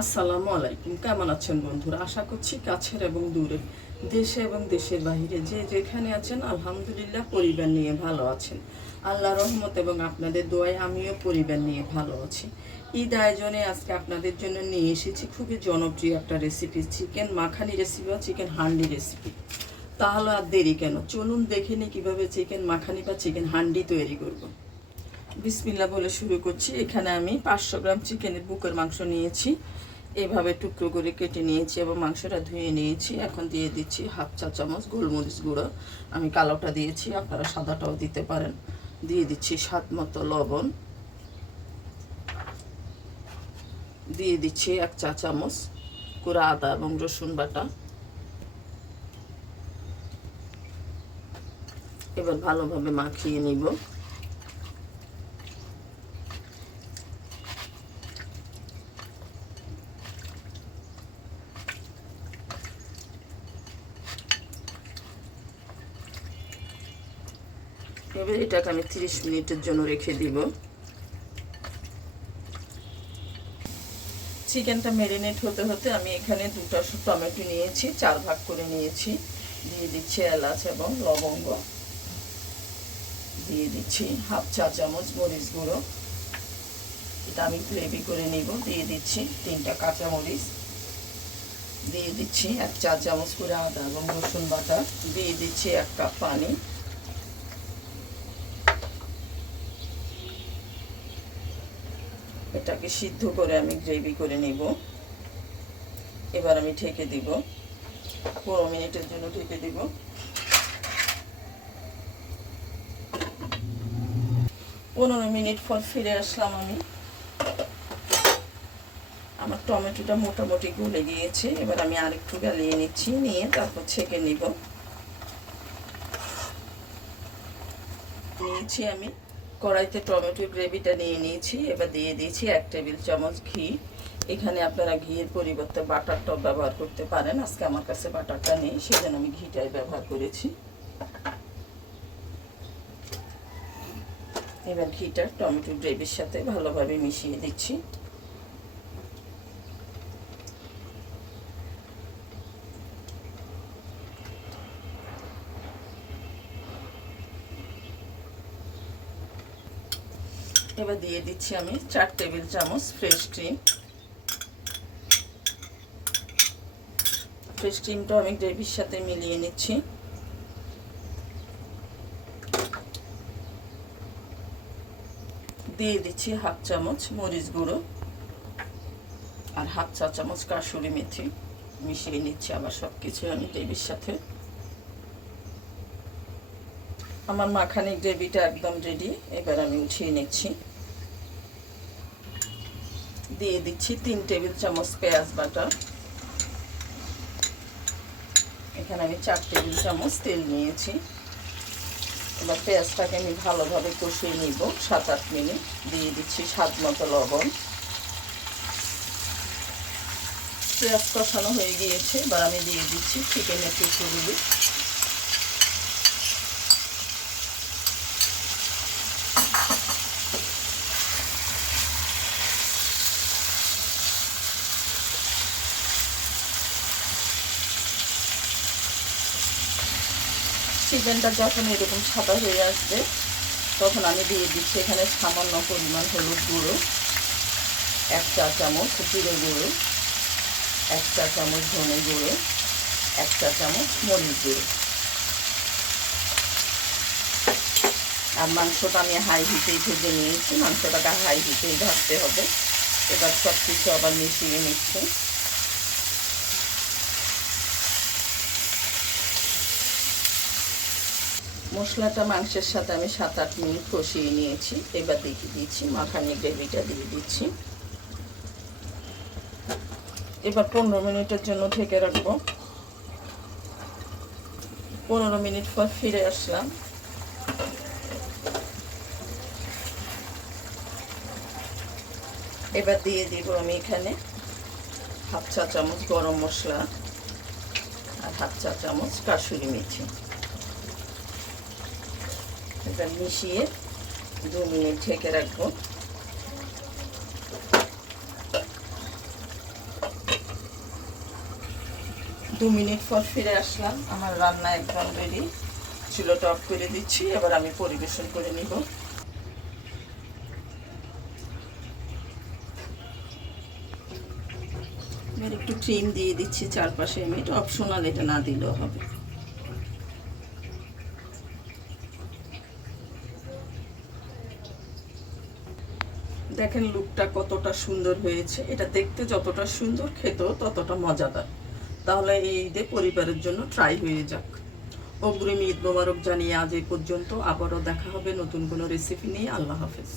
আসসালামু আলাইকুম। কেমন আছেন বন্ধুরা? আশা করছি কাছের এবং দূরের, দেশে এবং দেশের বাহিরে যে যেখানে আছেন আলহামদুলিল্লাহ পরিবার নিয়ে ভালো আছেন। আল্লাহর রহমত এবং আপনাদের দোয়ায় আমিও পরিবার নিয়ে ভালো আছি। ঈদ আয়োজনে আজকে আপনাদের জন্য নিয়ে এসেছি খুবই জনপ্রিয় একটা রেসিপি, চিকেন মাখানি রেসিপি বা চিকেন হান্ডি রেসিপি। তাহলে আর দেরি কেন, চলুন দেখে নিই কীভাবে চিকেন মাখানি বা চিকেন হান্ডি তৈরি করব। বিসমিল্লাহ বলে শুরু করছি। এখানে আমি 500 গ্রাম চিকেনের বুকের মাংস নিয়েছি, এভাবে টুকরো করে কেটে নিয়েছি এবং মাংসটা ধুয়ে নিয়েছি। এখন দিয়ে দিচ্ছি হাফ চা চামচ গোলমরিচ গুঁড়ো, আমি কালোটা দিয়েছি, আপনারা সাদাটাও দিতে পারেন। দিয়ে দিচ্ছি স্বাদ মতো লবণ, দিয়ে দিচ্ছি 1 চা চামচ গুঁড়া আদা এবং রসুন বাটা। এবার ভালোভাবে মাখিয়ে নিব। এবার এটাকে আমি 30 মিনিটের জন্য রেখে দিব। চিকেনটা ম্যারিনেট হতে হতে আমি এখানে 2টা টমেটো নিয়েছি, 4 ভাগ করে নিয়েছি। দিয়ে দিচ্ছি এলাচ এবং লবঙ্গ, দিয়ে দিচ্ছি হাফ চা চামচ মরিচ গুঁড়ো, এটা আমি গ্রেভি করে নিব। দিয়ে দিচ্ছি 3টা কাঁচামরিচ, দিয়ে দিচ্ছি 1 চা চামচ করে আদা এবং রসুন বাটা, দিয়ে দিচ্ছি 1 কাপ পানি। এটাকে সিদ্ধ করে আমি গ্রেভি করে নিব। এবার আমি ঢেকে দিব, 15 মিনিটের জন্য ঢেকে দিব। 15 মিনিট পর ফিরে আসলাম আমি। আমার টমেটোটা মোটামুটি গলে গিয়েছে। এবার আমি আরেকটু গালিয়ে নিচ্ছি, নিয়ে তারপর ছেঁকে নিব। নিয়েছি আমি কড়াইতে টমেটো গ্রেভিটা নিয়ে নিয়েছি। এবার দিয়ে দিয়েছি 1 টেবিল চামচ ঘি। এখানে আপনারা ঘিয়ের পরিবর্তে বাটারটাও ব্যবহার করতে পারেন। আজকে আমার কাছে বাটারটা নেই, সেজন্য আমি ঘিটাই ব্যবহার করেছি। এবার ঘিটা টমেটো গ্রেভির সাথে ভালোভাবে মিশিয়ে দিচ্ছি। এবার দিয়ে দিচ্ছি আমি 4 টেবিল চামচ ফ্রেশ ক্রিম। ফ্রেশ ক্রিমটা আমি গ্রেভির সাথে মিলিয়ে নিচ্ছি। দিয়ে দিচ্ছি হাফ চামচ মরিচ গুঁড়ো আর হাফ চা চামচ কাসুরি মেথি। মিশিয়ে নিচ্ছি আবার সব কিছু আমি গ্রেভির সাথে। আমার মাখানি গ্রেভিটা একদম রেডি। এবার আমি উঠিয়ে নিচ্ছি। দিয়ে দিচ্ছি 3 টেবিল চামচ পেঁয়াজ বাটা। এখানে আমি 4 টেবিল চামচ তেল নিয়েছি। এবার পেঁয়াজটাকে আমি ভালোভাবে কষিয়ে নিব 7-8 মিনিট। দিয়ে দিচ্ছি স্বাদ মতো লবণ। পেঁয়াজ কষানো হয়ে গিয়েছে। এবার আমি দিয়ে দিচ্ছি চিকেনের টুকরোগুলি। চিকেনটা যখন এরকম সাদা হয়ে আসবে তখন আমি দিয়ে দিচ্ছি এখানে সামান্য পরিমাণ হলুদ গুঁড়ো, 1 চা চামচ জিরে গুঁড়ো, 1 চা চামচ ধনে গুঁড়ো, 1 চা চামচ মরিচ গুঁড়ো। আর মাংসটা আমি হাই হিটেই ভেজে নিয়েছি। মাংসটাকে হাই হিটেই ভাজতে হবে। এবার সব কিছু আবার মিশিয়ে নিচ্ছি। মশলাটা মাংসের সাথে আমি 7-8 মিনিট কষিয়ে নিয়েছি। এবার দেখিয়ে দিচ্ছি মাখানি গ্রেভিটা দিয়ে দিচ্ছি। এবার 15 মিনিটের জন্য ঢেকে রাখবো। 15 মিনিট পর ফিরে আসলাম। এবার দিয়ে দিব আমি এখানে হাফ চা চামচ গরম মশলা আর হাফ চা চামচ কাসুরি মেথি। এবার মিশিয়ে 2 মিনিট ঢেকে রাখবো। 2 মিনিট পর ফিরে আসলাম। আমার রান্না একদম রেডি, চুলোটা অফ করে দিচ্ছি। এবার আমি পরিবেশন করে নিব। এবার একটু ক্রিম দিয়ে দিচ্ছি চারপাশে, আমি এটা অপশনাল, এটা না দিলেও হবে। দেখেন লুকটা কতটা সুন্দর হয়েছে। এটা দেখতে যতটা সুন্দর, খেতেও ততটা মজাদার। তাহলে এই ঈদে পরিবারের জন্য ট্রাই হয়ে যাক। অগ্রিম ঈদ মোবারক জানিয়ে আজ এই পর্যন্ত। আবারও দেখা হবে নতুন কোনো রেসিপি নিয়ে। আল্লাহ হাফেজ।